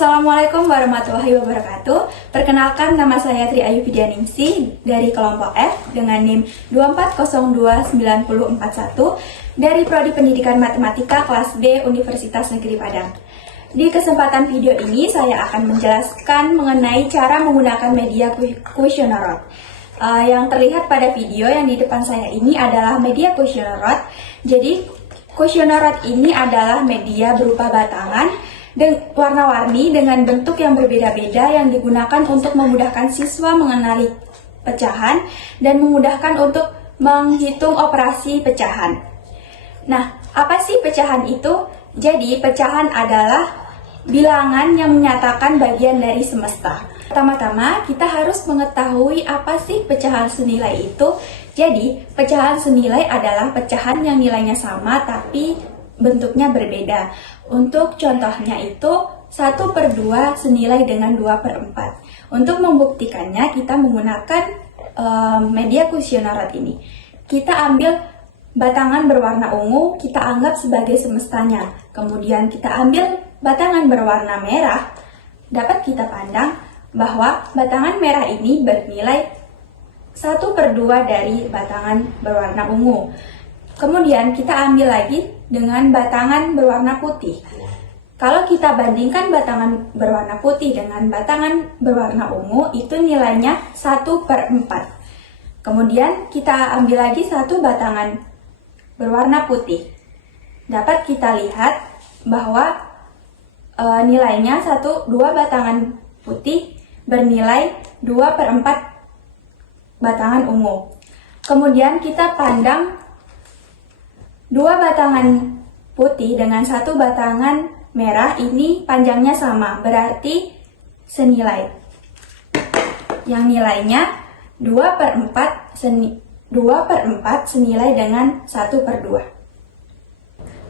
Assalamualaikum warahmatullahi wabarakatuh. Perkenalkan, nama saya Tri Ayu Fidianingsih dari kelompok F dengan NIM 24029041 dari Prodi Pendidikan Matematika kelas B Universitas Negeri Padang. Di kesempatan video ini saya akan menjelaskan mengenai cara menggunakan media questionnaire. Yang terlihat pada video yang di depan saya ini adalah media questionnaire. Jadi questionnaire ini adalah media berupa batangan dan warna-warni dengan bentuk yang berbeda-beda yang digunakan untuk memudahkan siswa mengenali pecahan dan memudahkan untuk menghitung operasi pecahan. Nah, apa sih pecahan itu? Jadi, pecahan adalah bilangan yang menyatakan bagian dari semesta. Pertama-tama, kita harus mengetahui apa sih pecahan senilai itu. Jadi, pecahan senilai adalah pecahan yang nilainya sama tapi bentuknya berbeda. Untuk contohnya itu 1/2 senilai dengan 2/4. Untuk membuktikannya kita menggunakan media questionnaire ini. Kita ambil batangan berwarna ungu, kita anggap sebagai semestanya. Kemudian kita ambil batangan berwarna merah, dapat kita pandang bahwa batangan merah ini bernilai 1/2 dari batangan berwarna ungu. Kemudian kita ambil lagi dengan batangan berwarna putih. Kalau kita bandingkan batangan berwarna putih dengan batangan berwarna ungu, itu nilainya 1/4. Kemudian kita ambil lagi satu batangan berwarna putih. Dapat kita lihat bahwa nilainya 2 batangan putih bernilai 2/4 batangan ungu. Kemudian kita pandang 2 batangan putih dengan 1 batangan merah ini panjangnya sama, berarti senilai. Yang nilainya 2/4 senilai dengan 1/2.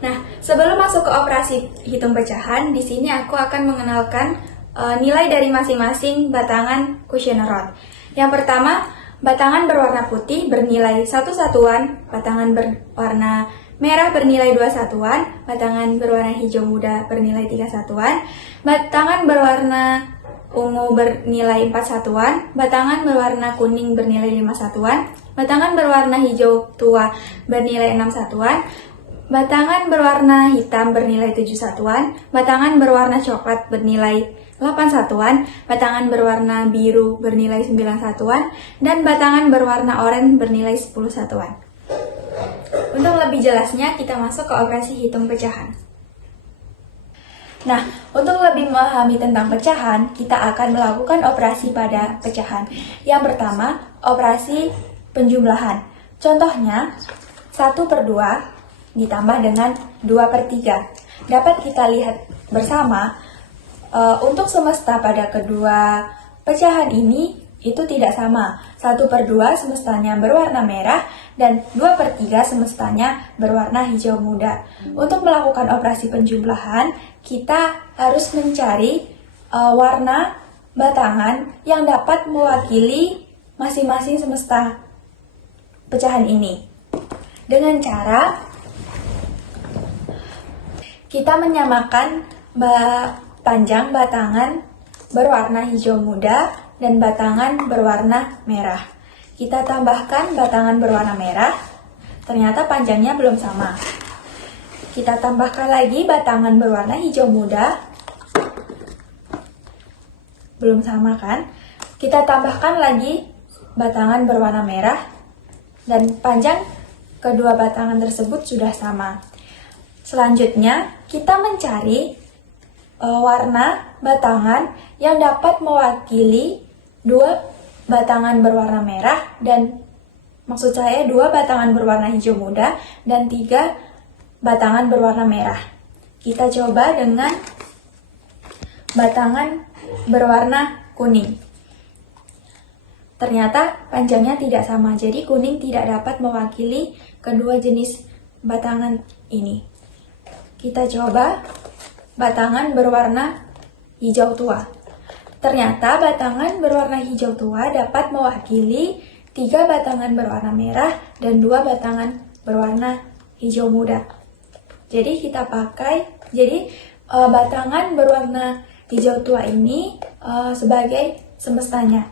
Nah, sebelum masuk ke operasi hitung pecahan, di sini aku akan mengenalkan nilai dari masing-masing batangan questionnaire. Yang pertama, batangan berwarna putih bernilai 1 satuan, batangan berwarna merah bernilai 2 satuan, batangan berwarna hijau muda bernilai 3 satuan, batangan berwarna ungu bernilai 4 satuan, batangan berwarna kuning bernilai 5 satuan, batangan berwarna hijau tua bernilai 6 satuan, batangan berwarna hitam bernilai 7 satuan, batangan berwarna coklat bernilai 8 satuan, batangan berwarna biru bernilai 9 satuan, dan batangan berwarna oranye bernilai 10 satuan. Untuk lebih jelasnya, kita masuk ke operasi hitung pecahan. Nah, untuk lebih memahami tentang pecahan, kita akan melakukan operasi pada pecahan. Yang pertama, operasi penjumlahan. Contohnya, 1/2 ditambah dengan 2/3. Dapat kita lihat bersama, untuk semesta pada kedua pecahan ini itu tidak sama. 1/2 semestanya berwarna merah dan 2/3 semestanya berwarna hijau muda. Untuk melakukan operasi penjumlahan, kita harus mencari warna batangan yang dapat mewakili masing-masing semesta pecahan ini. Dengan cara kita menyamakan panjang batangan berwarna hijau muda dan batangan berwarna merah. Kita tambahkan batangan berwarna merah, ternyata panjangnya belum sama. Kita tambahkan lagi batangan berwarna hijau muda, belum sama kan? Kita tambahkan lagi batangan berwarna merah, dan panjang kedua batangan tersebut sudah sama. Selanjutnya, kita mencari warna batangan yang dapat mewakili 2 batangan berwarna merah dan 2 batangan berwarna hijau muda dan 3 batangan berwarna merah. Kita coba dengan batangan berwarna kuning. Ternyata panjangnya tidak sama, jadi kuning tidak dapat mewakili kedua jenis batangan ini. Kita coba batangan berwarna hijau tua. Ternyata batangan berwarna hijau tua dapat mewakili 3 batangan berwarna merah dan 2 batangan berwarna hijau muda. Jadi batangan berwarna hijau tua ini sebagai semestanya.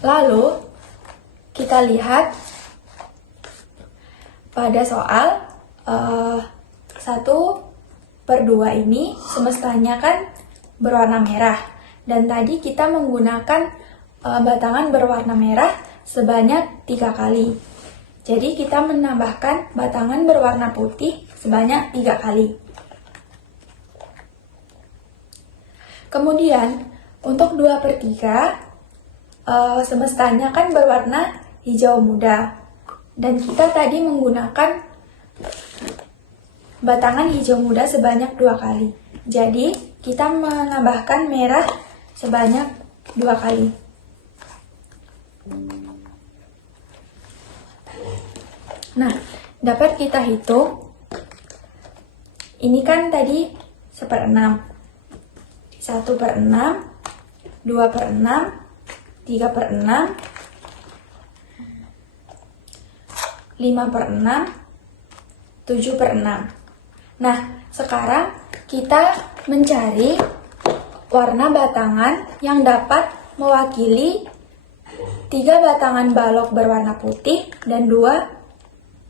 Lalu kita lihat pada soal 1/2 ini semestanya kan berwarna merah, dan tadi kita menggunakan batangan berwarna merah sebanyak 3 kali. Jadi kita menambahkan batangan berwarna putih sebanyak 3 kali. Kemudian untuk 2/3 semestanya kan berwarna hijau muda, dan kita tadi menggunakan batangan hijau muda sebanyak 2 kali. Jadi kita menambahkan merah sebanyak 2 kali. Nah, dapat kita hitung. Ini kan tadi 1/6. 1/6, 2/6, 3/6, 5/6, 7/6. Nah, sekarang kita mencari warna batangan yang dapat mewakili 3 batangan balok berwarna putih dan 2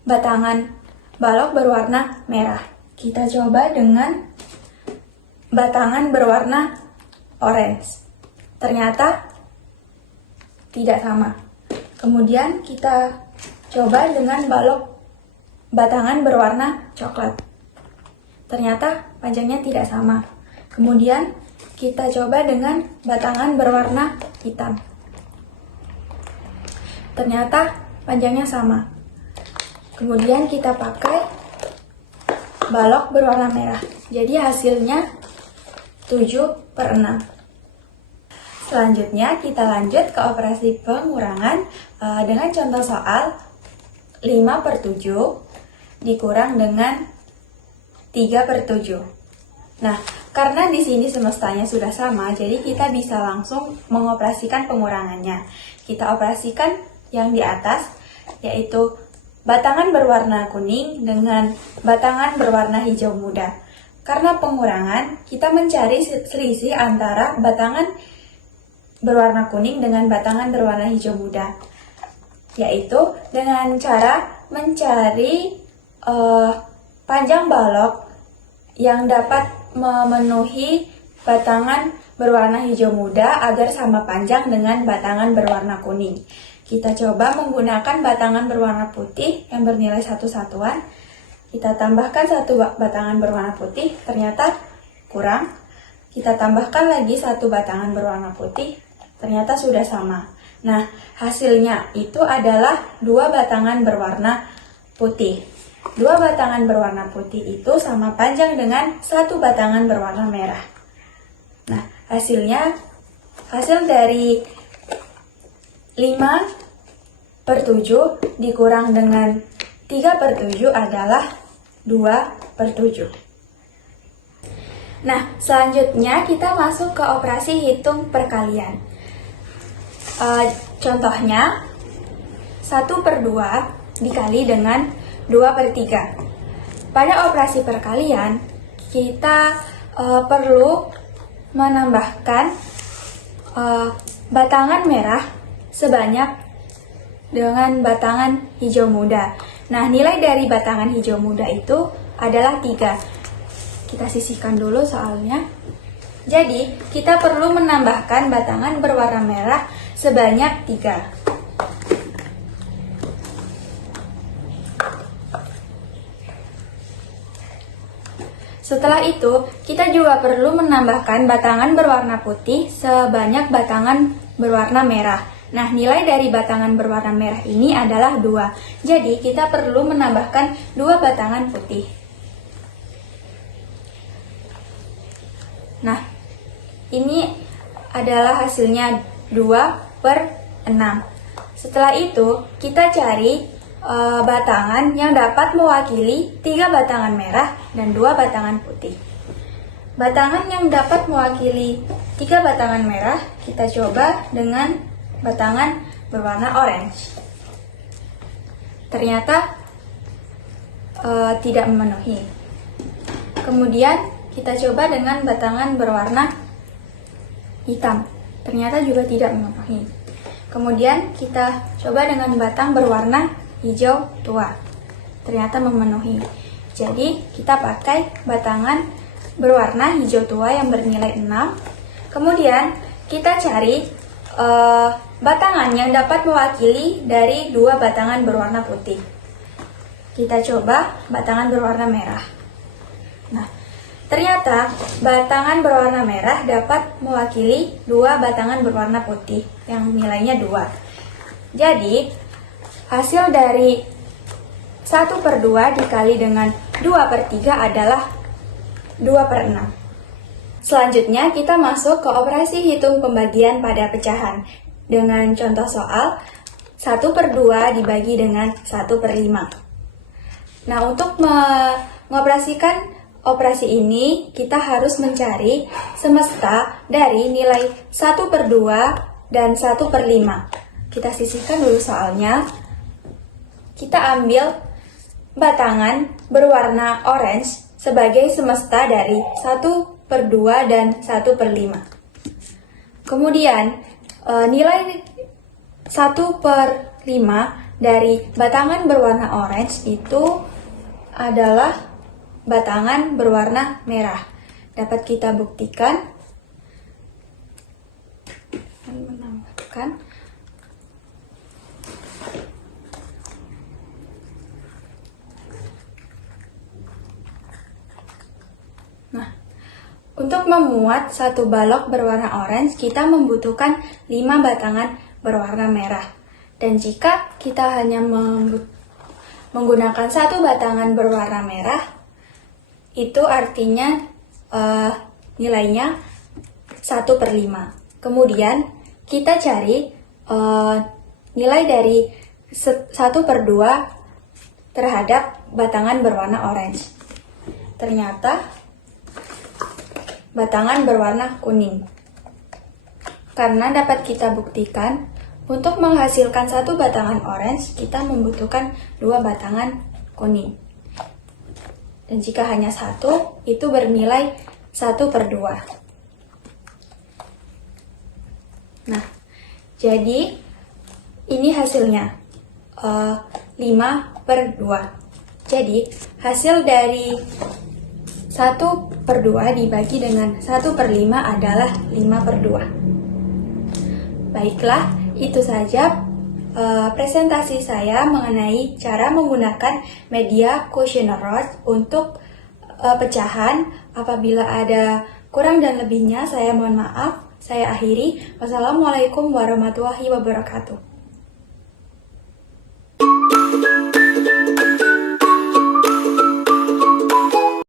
batangan balok berwarna merah. Kita coba dengan batangan berwarna orange. Ternyata tidak sama. Kemudian kita coba dengan batangan berwarna coklat. Ternyata panjangnya tidak sama. Kemudian kita coba dengan batangan berwarna hitam. Ternyata panjangnya sama. Kemudian kita pakai balok berwarna merah. Jadi hasilnya 7/6. Selanjutnya kita lanjut ke operasi pengurangan dengan contoh soal 5/7 dikurang dengan 3/7. Nah, karena di sini semestanya sudah sama, jadi kita bisa langsung mengoperasikan pengurangannya. Kita operasikan yang di atas, yaitu batangan berwarna kuning dengan batangan berwarna hijau muda. Karena pengurangan, kita mencari selisih antara batangan berwarna kuning dengan batangan berwarna hijau muda, yaitu dengan cara mencari panjang balok yang dapat memenuhi batangan berwarna hijau muda agar sama panjang dengan batangan berwarna kuning. Kita coba menggunakan batangan berwarna putih yang bernilai 1 satuan. Kita tambahkan 1 batangan berwarna putih, ternyata kurang. Kita tambahkan lagi 1 batangan berwarna putih, ternyata sudah sama. Nah, hasilnya itu adalah 2 batangan berwarna putih. 2 batangan berwarna putih itu sama panjang dengan 1 batangan berwarna merah. Nah, hasil dari 5/7 dikurang dengan 3/7 adalah 2/7. Nah, selanjutnya kita masuk ke operasi hitung perkalian. Contohnya 1/2 dikali dengan 2/3. Pada operasi perkalian, kita perlu menambahkan batangan merah sebanyak dengan batangan hijau muda. Nah, nilai dari batangan hijau muda itu adalah 3. Kita sisihkan dulu soalnya. Jadi, kita perlu menambahkan batangan berwarna merah sebanyak 3. Setelah itu, kita juga perlu menambahkan batangan berwarna putih sebanyak batangan berwarna merah. Nah, nilai dari batangan berwarna merah ini adalah 2. Jadi, kita perlu menambahkan 2 batangan putih. Nah, ini adalah hasilnya 2/6. Setelah itu, kita cari batangan yang dapat mewakili 3 batangan merah dan 2 batangan putih. Batangan yang dapat mewakili 3 batangan merah, kita coba dengan batangan berwarna orange. Ternyata tidak memenuhi. Kemudian kita coba dengan batangan berwarna hitam. Ternyata juga tidak memenuhi. Kemudian kita coba dengan batang berwarna hijau tua. Ternyata memenuhi. Jadi kita pakai batangan berwarna hijau tua yang bernilai 6. Kemudian kita cari batangan yang dapat mewakili dari dua batangan berwarna putih. Kita coba batangan berwarna merah. Nah, ternyata batangan berwarna merah dapat mewakili dua batangan berwarna putih yang nilainya 2. Jadi, hasil dari 1/2 dikali dengan 2/3 adalah 2/6. Selanjutnya, kita masuk ke operasi hitung pembagian pada pecahan. Dengan contoh soal, 1/2 dibagi dengan 1/5. Nah, untuk mengoperasikan operasi ini, kita harus mencari semesta dari nilai 1/2 dan 1/5. Kita sisihkan dulu soalnya. Kita ambil batangan berwarna orange sebagai semesta dari 1/2 dan 1/5. Kemudian, nilai 1/5 dari batangan berwarna orange itu adalah batangan berwarna merah. Dapat kita buktikan. Menambahkan. Nah, untuk memuat satu balok berwarna orange, kita membutuhkan 5 batangan berwarna merah. Dan jika kita hanya menggunakan satu batangan berwarna merah, itu artinya nilainya 1/5. Kemudian kita cari nilai dari 1/2 terhadap batangan berwarna orange. Ternyata batangan berwarna kuning. Karena dapat kita buktikan, untuk menghasilkan satu batangan orange, kita membutuhkan 2 batangan kuning. Dan jika hanya satu, itu bernilai 1/2. Nah, jadi ini hasilnya 5/2. Jadi, hasil dari 1/2 dibagi dengan 1/5 adalah 5/2. Baiklah, itu saja presentasi saya mengenai cara menggunakan media questionnaire rod untuk pecahan. Apabila ada kurang dan lebihnya, saya mohon maaf. Saya akhiri. Wassalamualaikum warahmatullahi wabarakatuh.